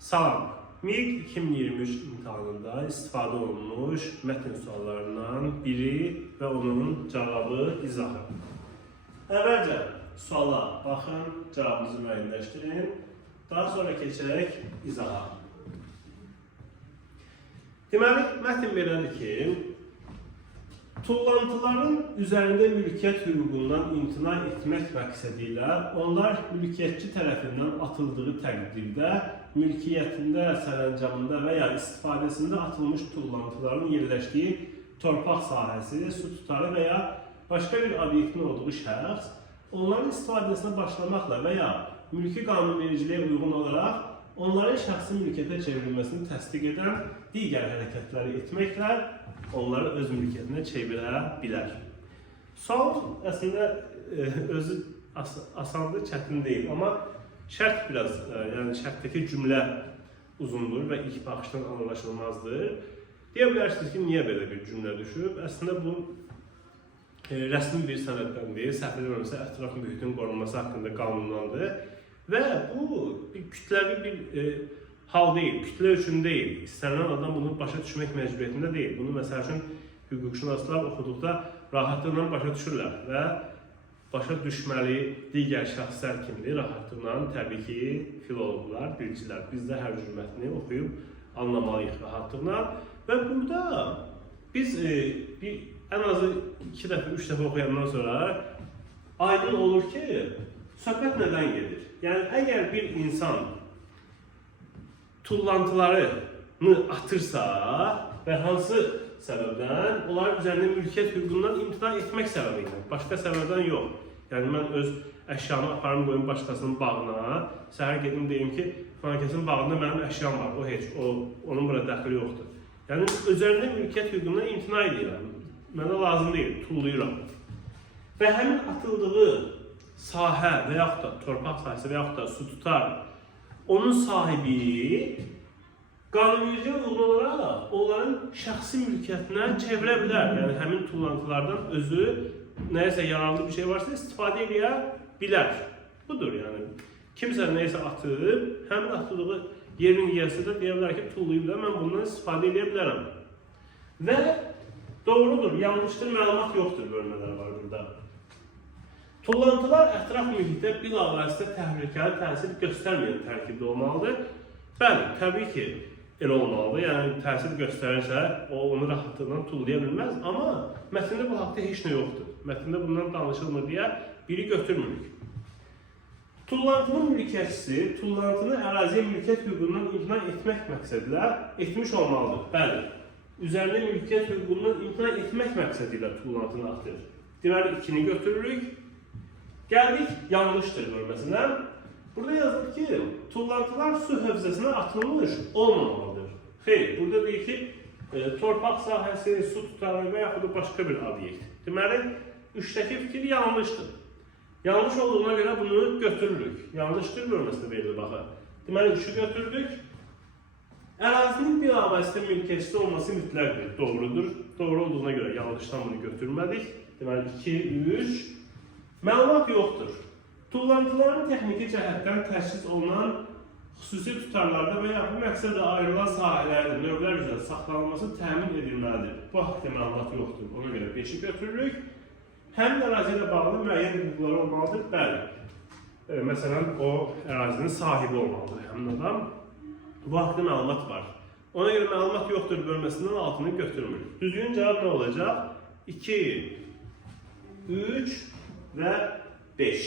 Salam. MİQ 2023 imtahanında istifadə olunmuş mətn suallarından biri və onun cavabı izahı. Əvvəlcə suala baxın, cavabınızı müəyyənləşdirin. Daha sonra keçərək izaha. Deməli, mətn belədir ki, tullantıların üzərində mülkiyyət hüququndan imtina etmək məqsədilə onlar mülkiyyətçi tərəfindən atıldığı təqdirdə mülkiyyətində, sərəncamında və ya istifadəsində atılmış tullantıların yerləşdiyi torpaq sahəsi, su tutarı və ya başqa bir obyektin olduğu şəxs onların istifadəsinə başlamaqla və ya mülki qanunvericiliyə uyğun olaraq onların şəxsi mülkiyyətə çevrilməsini təsdiq edən digər hərəkətləri etməklə onları öz mülkiyyətinə çevirə bilər. Sual əslində özü asandır, çətin deyil, amma şərt biraz, yəni şərtdəki cümlə uzundur və ilk baxışdan anlaşılmazdır. Deyə bilərsiniz ki, niyə belə bir cümlə düşüb? Əslində bu rəsmi bir sənədəndir, səhv etmirəmsə ətraf mühitin qorunması haqqında qanundandır. Və bu bir kütləvi bir hal deyil, kütlə üçün deyil. İstənilən adam bunu başa düşmək məcburiyyətində deyil. Bunu məsəl üçün hüquqşünaslar oxuduqda rahatlıqla başa düşürlər və başa düşməli digər şəxslər kimdir? Rahatlıqla təbii ki, filoloqlar, bilgilər. Biz də hər cür mətni oxuyub anlamalıyıq rahatlıqla. Və burada biz ən azı 2 dəfə, 3 dəfə oxuyandan sonra aydın olur ki, söhbət nədən gedir? Yəni, əgər bir insan tullantılarını atırsa və hansı səbəbdən, onların üzərində mülkiyyət hüququndan imtina etmək səbəbiyle, başqa səbəbdən yox. Yəni, mən öz əşyamı aparım qoyum başqasının bağına, səhər gedim deyim ki, fankəsin bağında mənim əşyam var, o heç, onun bura dəxili yoxdur. Yəni, üzərində mülkiyyət hüququndan imtina edirəm, mənə lazım deyil, tullayıram. Və həmin atıldığı sahə və yaxud da torpaq sahəsi və yaxud da su tutar, onun sahibi qanunvericiliyə uyğun olaraq onların şəxsi mülkiyyətinə çevirə bilər. Yəni, həmin tullantılardan özü nəyəsə yararlı bir şey varsa istifadə edə bilər. Budur, yəni. Kimsə nəyəsə atıb, həmin atıldığı yerin yiyəsi də deyə bilər ki, tullayıblar, mən bundan istifadə edə bilərəm. Və doğrudur, yanlışdır, məlumat yoxdur, bölmələr var burada. Tullantılar ətraf mühitdə bilavasitə təhlükəli təsir göstərməyən tərkibdə olmalıdır. Bəli, təbii ki, elə olmalıdır. Yəni, təsir göstərirsə, o onu rahatlıqla tullaya bilməz. Amma mətndə bu haqda heç nə yoxdur. Mətndə bundan danışılmır deyə biri götürmürük. Tullantının mülkiyyətçisi, tullantını əraziyə mülkiyyət hüququndan imtina etmək məqsədilə etmiş olmalıdır. Bəli, üzərində mülkiyyət hüququndan imtina etmək məqsədilə tullantını atır. Deməli, 2-ni götürürük. Gəldik yanlışdır bölməsinə. Burada yazılır ki, tullantılar su hövzəsinə atılmış olmamalıdır. Xeyr, burada deyir ki, torpaq sahəsi, su tutarı və yaxud da başqa bir obyekt. Deməli, 3-dəki fikir yanlışdır. Yanlış olduğuna görə bunu götürürük. Yanlışdır bölməsinə verilir, baxın. Deməli, 3-ü götürdük. Ərazinin bilavasitə mülkiyyətçisi olması mütləqdir, doğrudur. Doğru olduğuna görə yanlışdan bunu götürmədik. Deməli, 2, 3. Məlumat yoxdur. Tullantıların texniki cəhətdən təşkil olunan xüsusi tutarlarda və ya bu məqsədlə ayrılan sahələrdə növlər üzrə saxlanılması təmin edilməlidir. Bu haqda məlumat yoxdur. Ona görə 5-i götürürük. Həmin ərazi ilə bağlı müəyyən hüquqları olmalıdır. Bəli. Məsələn, o ərazinin sahibi olmalıdır həmin adam. Bu haqda məlumat var. Ona görə məlumat yoxdur bölməsindən altını götürmürük. Düzgün cavab nə olacaq? 2, 3 və 5.